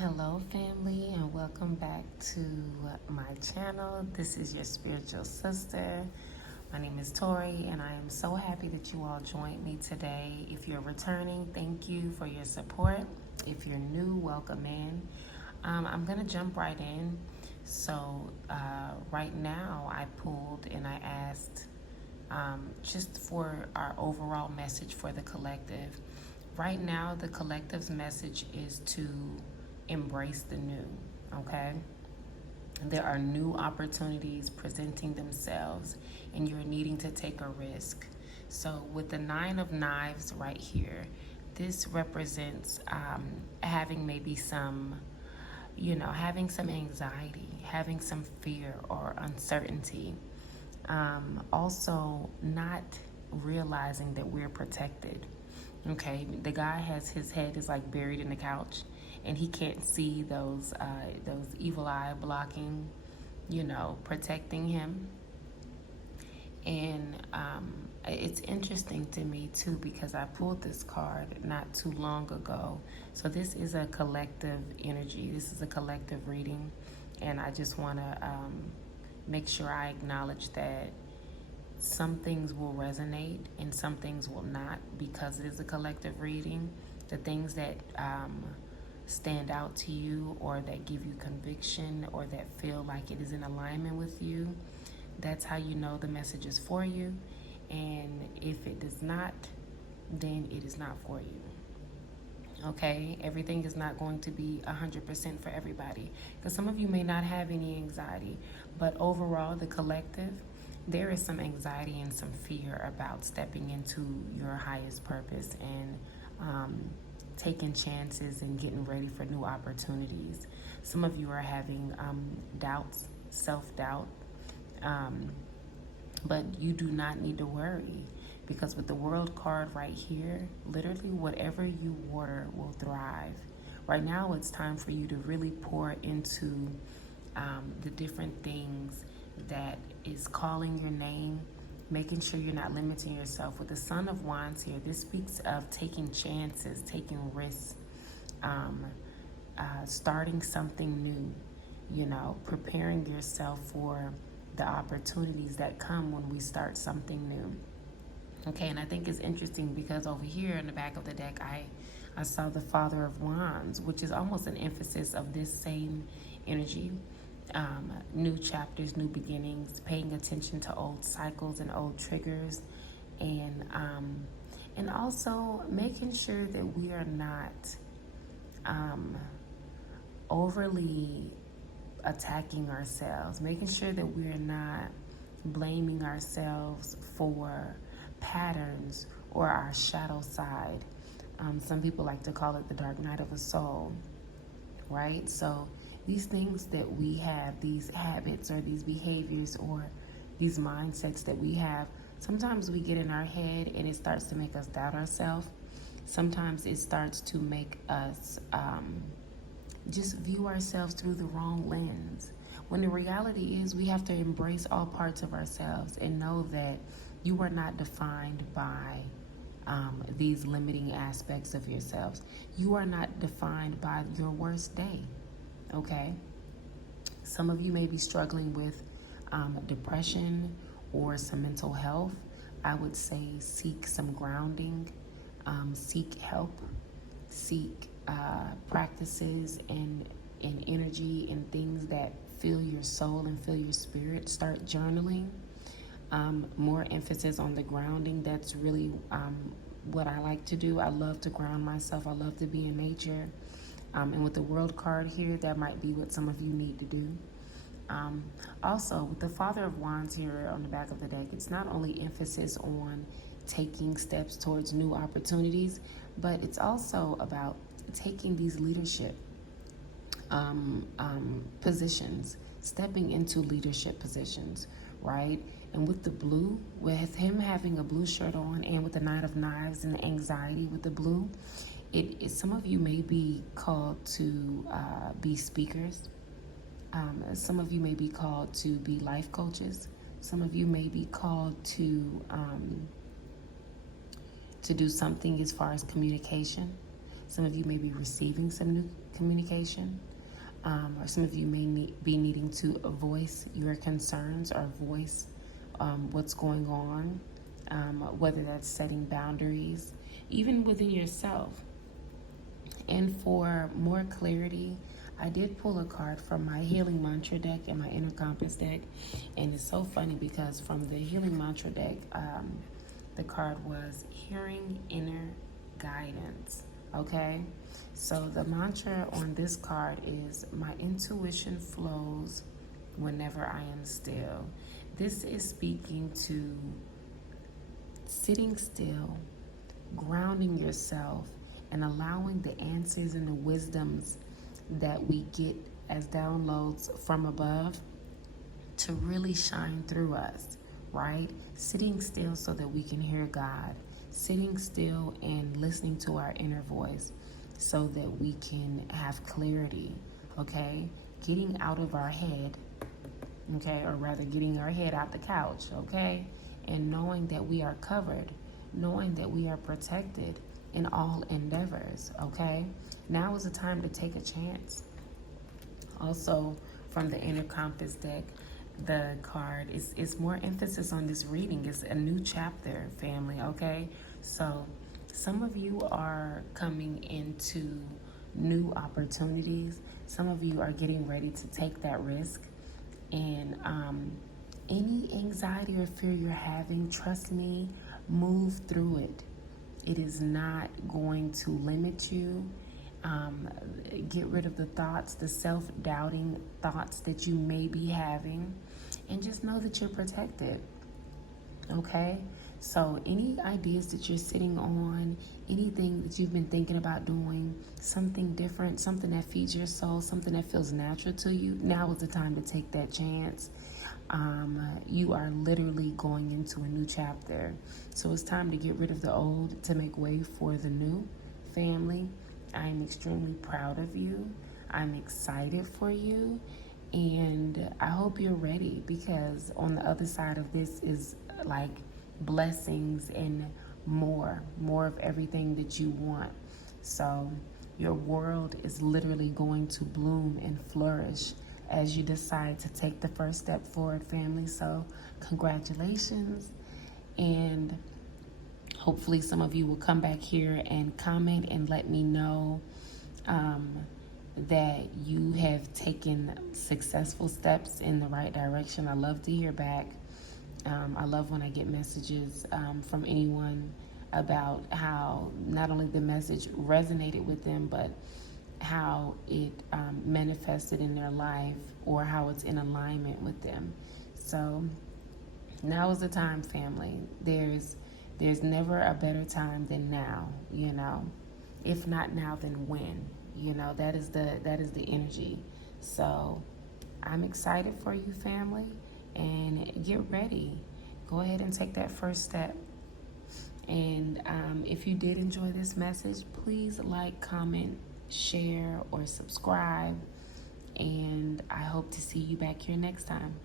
Hello, family, and welcome back to my channel. This is your spiritual sister. My name is Tori, and I am so happy that you all joined me today. If you're returning, thank you for your support. If you're new, welcome in. I'm going to jump right in. So, right now, I pulled and I asked just for our overall message for the collective. Right now, the collective's message is to embrace the new, okay? There are new opportunities presenting themselves, and you're needing to take a risk. So, with the Nine of Knives right here, this represents having maybe some, having some anxiety, having some fear or uncertainty. Also, not realizing that we're protected. Okay, the guy has his head is like buried in the couch, and he can't see those evil eye blocking, protecting him. And it's interesting to me too because I pulled this card not too long ago. So this is a collective energy. This is a collective reading, and I just want to make sure I acknowledge that some things will resonate and some things will not because it is a collective reading. The things that stand out to you or that give you conviction or that feel like it is in alignment with you, that's how you know the message is for you. And if it does not, then it is not for you. Okay, everything is not going to be 100% for everybody because some of you may not have any anxiety, but overall, the collective, there is some anxiety and some fear about stepping into your highest purpose and taking chances and getting ready for new opportunities. Some of you are having doubts, self-doubt, but you do not need to worry because with the World card right here, literally whatever you water will thrive. Right now, it's time for you to really pour into the different things that is calling your name, making sure you're not limiting yourself. With the Son of Wands here, this speaks of taking chances, taking risks, starting something new, preparing yourself for the opportunities that come when we start something new. Okay, and I think it's interesting because over here in the back of the deck, I saw the Father of Wands, which is almost an emphasis of this same energy. New chapters, new beginnings, paying attention to old cycles and old triggers, and also making sure that we are not overly attacking ourselves, making sure that we're not blaming ourselves for patterns or our shadow side. Some people like to call it the dark night of the soul, right? So these things that we have, these habits or these behaviors or these mindsets that we have, sometimes we get in our head and it starts to make us doubt ourselves. Sometimes it starts to make us just view ourselves through the wrong lens. When the reality is we have to embrace all parts of ourselves and know that you are not defined by these limiting aspects of yourselves. You are not defined by your worst day. Okay, some of you may be struggling with depression or some mental health. I would say seek some grounding, seek help, seek practices and energy and things that fill your soul and fill your spirit. Start journaling. More emphasis on the grounding. That's really what I like to do. I love to ground myself. I love to be in nature. And with the World card here, that might be what some of you need to do. Also, with the Father of Wands here on the back of the deck, it's not only emphasis on taking steps towards new opportunities, but it's also about taking these leadership positions, stepping into leadership positions, right? And with the blue, with him having a blue shirt on and with the Knight of Knives and the anxiety with the blue, some of you may be called to be speakers. Some of you may be called to be life coaches. Some of you may be called to do something as far as communication. Some of you may be receiving some new communication, or some of you may be needing to voice your concerns or voice what's going on, whether that's setting boundaries, even within yourself. And for more clarity, I did pull a card from my Healing Mantra deck and my Inner Compass deck. And it's so funny because from the Healing Mantra deck, the card was Hearing Inner Guidance. Okay? So the mantra on this card is, my intuition flows whenever I am still. This is speaking to sitting still, grounding yourself, and allowing the answers and the wisdoms that we get as downloads from above to really shine through us, right? Sitting still so that we can hear God. Sitting still and listening to our inner voice so that we can have clarity, okay? Getting out of our head, okay? Or rather, getting our head out the couch, okay? And knowing that we are covered, knowing that we are protected in all endeavors, okay? Now is the time to take a chance. Also, from the Inner Compass deck, the card is more emphasis on this reading. It's a new chapter, family, okay? So some of you are coming into new opportunities. Some of you are getting ready to take that risk. And any anxiety or fear you're having, trust me, move through it. It is not going to limit you. Get rid of the thoughts, the self-doubting thoughts that you may be having, and just know that you're protected, okay? So any ideas that you're sitting on, anything that you've been thinking about doing, something different, something that feeds your soul, something that feels natural to you, now is the time to take that chance. You are literally going into a new chapter. So it's time to get rid of the old to make way for the new, family. I'm extremely proud of you. I'm excited for you. And I hope you're ready, because on the other side of this is like blessings and more of everything that you want. So your world is literally going to bloom and flourish as you decide to take the first step forward, family. So congratulations. And hopefully some of you will come back here and comment and let me know that you have taken successful steps in the right direction. I love to hear back. I love when I get messages from anyone about how not only the message resonated with them, but how it manifested in their life, or how it's in alignment with them. So now is the time, family. There's never a better time than now, you know. If not now, then when? You know, that is the energy. So I'm excited for you, family, and get ready. Go ahead and take that first step. And if you did enjoy this message, please like, comment, share, or subscribe. And I hope to see you back here next time.